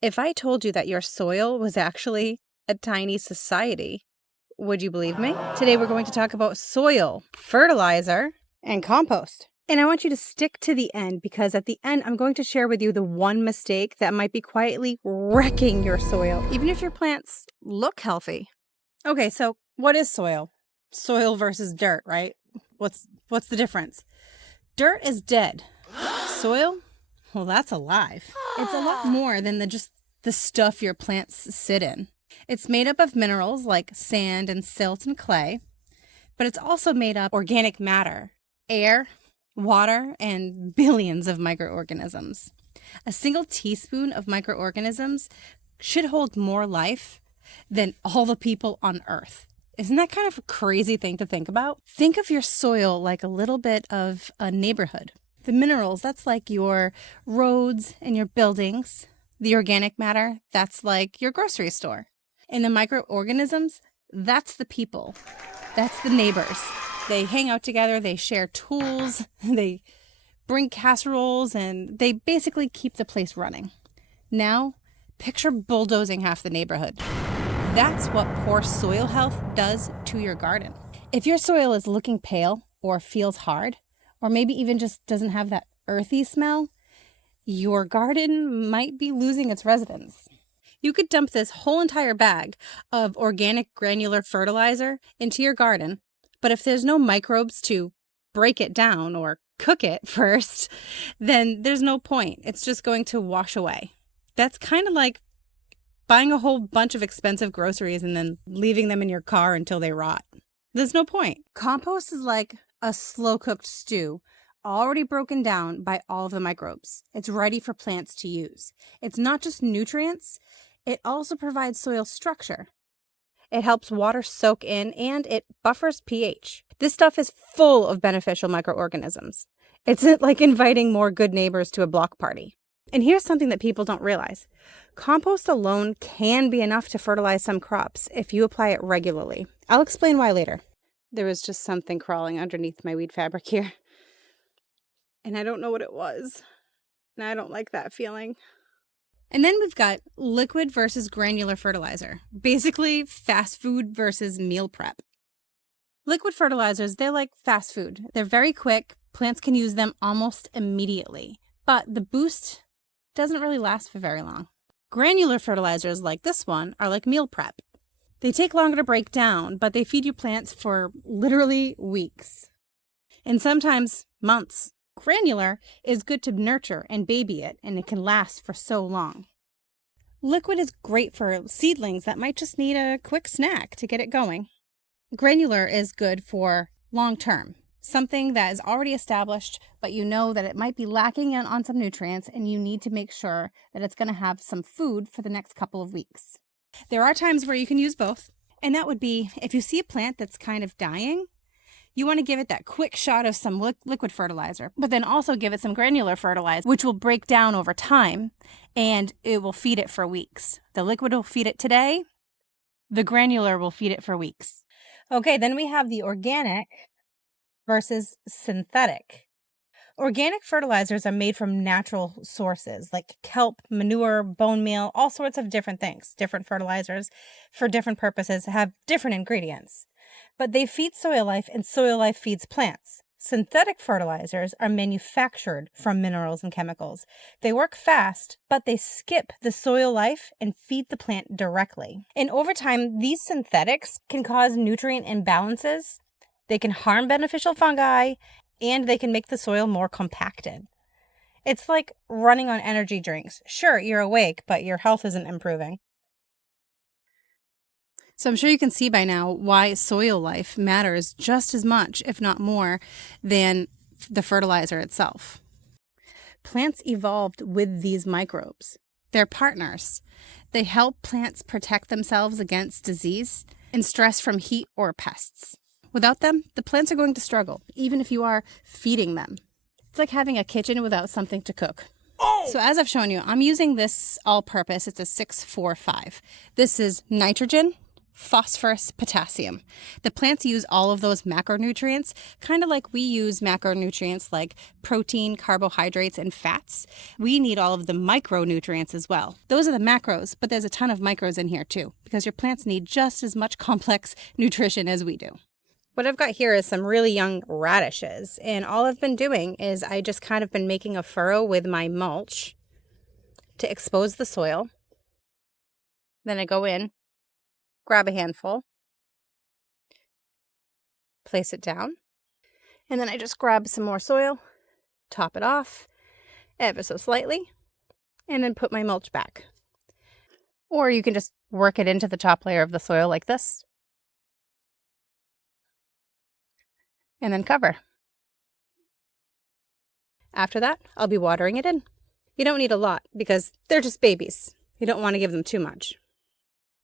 If I told you that your soil was actually a tiny society, would you believe me? Today we're going to talk about soil, fertilizer, and compost. And I want you to stick to the end because at the end I'm going to share with you the one mistake that might be quietly wrecking your soil, even if your plants look healthy. Okay, so what is soil? Soil versus dirt, right? What's the difference? Dirt is dead. Soil? Well, that's alive. It's a lot more than just the stuff your plants sit in. It's made up of minerals like sand and silt and clay, but it's also made up of organic matter, air, water, and billions of microorganisms. A single teaspoon of microorganisms should hold more life than all the people on Earth. Isn't that kind of a crazy thing to think about? Think of your soil like a little bit of a neighborhood. The minerals, that's like your roads and your buildings. The organic matter, that's like your grocery store. And the microorganisms, that's the people. That's the neighbors. They hang out together, they share tools, they bring casseroles, and they basically keep the place running. Now, picture bulldozing half the neighborhood. That's what poor soil health does to your garden. If your soil is looking pale or feels hard, or maybe even just doesn't have that earthy smell, your garden might be losing its residents. You could dump this whole entire bag of organic granular fertilizer into your garden, but if there's no microbes to break it down or cook it first, then there's no point. It's just going to wash away. That's kind of like buying a whole bunch of expensive groceries and then leaving them in your car until they rot. There's no point. Compost is like a slow-cooked stew, already broken down by all of the microbes. It's ready for plants to use. It's not just nutrients, it also provides soil structure. It helps water soak in and it buffers pH. This stuff is full of beneficial microorganisms. It's like inviting more good neighbors to a block party. And here's something that people don't realize. Compost alone can be enough to fertilize some crops if you apply it regularly. I'll explain why later. There was just something crawling underneath my weed fabric here. And I don't know what it was. And I don't like that feeling. And then we've got liquid versus granular fertilizer. Basically, fast food versus meal prep. Liquid fertilizers, they're like fast food. They're very quick. Plants can use them almost immediately. But the boost doesn't really last for very long. Granular fertilizers like this one are like meal prep. They take longer to break down, but they feed your plants for literally weeks. And sometimes months. Granular is good to nurture and baby it, and it can last for so long. Liquid is great for seedlings that might just need a quick snack to get it going. Granular is good for long term. Something that is already established, but you know that it might be lacking on some nutrients, and you need to make sure that it's going to have some food for the next couple of weeks. There are times where you can use both, and that would be if you see a plant that's kind of dying, you want to give it that quick shot of some liquid fertilizer, but then also give it some granular fertilizer, which will break down over time, and it will feed it for weeks. The liquid will feed it today, the granular will feed it for weeks. Okay, then we have the organic versus synthetic. Organic fertilizers are made from natural sources like kelp, manure, bone meal, all sorts of different things. Different fertilizers for different purposes have different ingredients. But they feed soil life and soil life feeds plants. Synthetic fertilizers are manufactured from minerals and chemicals. They work fast, but they skip the soil life and feed the plant directly. And over time, these synthetics can cause nutrient imbalances. They can harm beneficial fungi, and they can make the soil more compacted. It's like running on energy drinks. Sure, you're awake, but your health isn't improving. So I'm sure you can see by now why soil life matters just as much, if not more, than the fertilizer itself. Plants evolved with these microbes. They're partners. They help plants protect themselves against disease and stress from heat or pests. Without them, the plants are going to struggle, even if you are feeding them. It's like having a kitchen without something to cook. So as I've shown you, I'm using this all-purpose. It's a 645. This is nitrogen, phosphorus, potassium. The plants use all of those macronutrients, kind of like we use macronutrients like protein, carbohydrates, and fats. We need all of the micronutrients as well. Those are the macros, but there's a ton of micros in here too, because your plants need just as much complex nutrition as we do. What I've got here is some really young radishes, and all I've been doing is I just kind of been making a furrow with my mulch to expose the soil. Then I go in, grab a handful, place it down, and then I just grab some more soil, top it off ever so slightly, and then put my mulch back. Or you can just work it into the top layer of the soil like this, and then cover. After that, I'll be watering it in. You don't need a lot because they're just babies. You don't want to give them too much.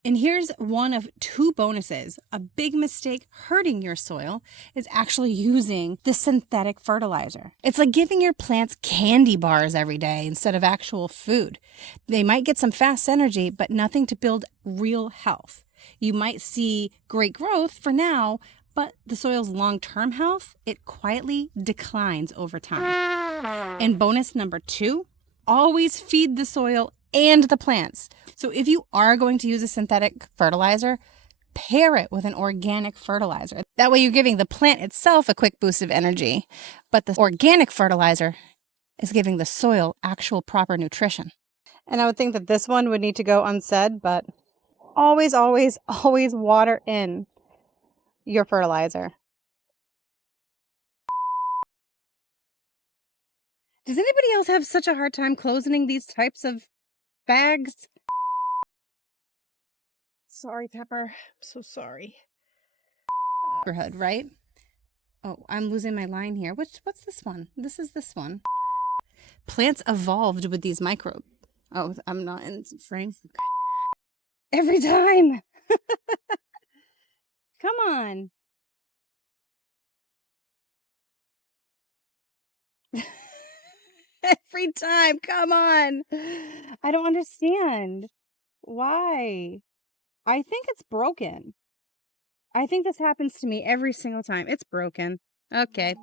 And here's one of two bonuses. A big mistake hurting your soil is actually using the synthetic fertilizer. It's like giving your plants candy bars every day instead of actual food. They might get some fast energy, but nothing to build real health. You might see great growth for now, but the soil's long-term health, it quietly declines over time. And bonus number 2, always feed the soil and the plants. So if you are going to use a synthetic fertilizer, pair it with an organic fertilizer. That way you're giving the plant itself a quick boost of energy, but the organic fertilizer is giving the soil actual proper nutrition. And I would think that this one would need to go unsaid, but always, always, always water in your fertilizer. Does anybody else have such a hard time closing these types of bags? Sorry, Pepper. I'm so sorry. Neighborhood, right? Oh, I'm losing my line here. What's this one? This is this one. Plants evolved with these microbes. Oh, I'm not in frame. Okay. Every time. Come on. Every time. Come on. I don't understand. Why? I think it's broken. I think this happens to me every single time. It's broken. Okay.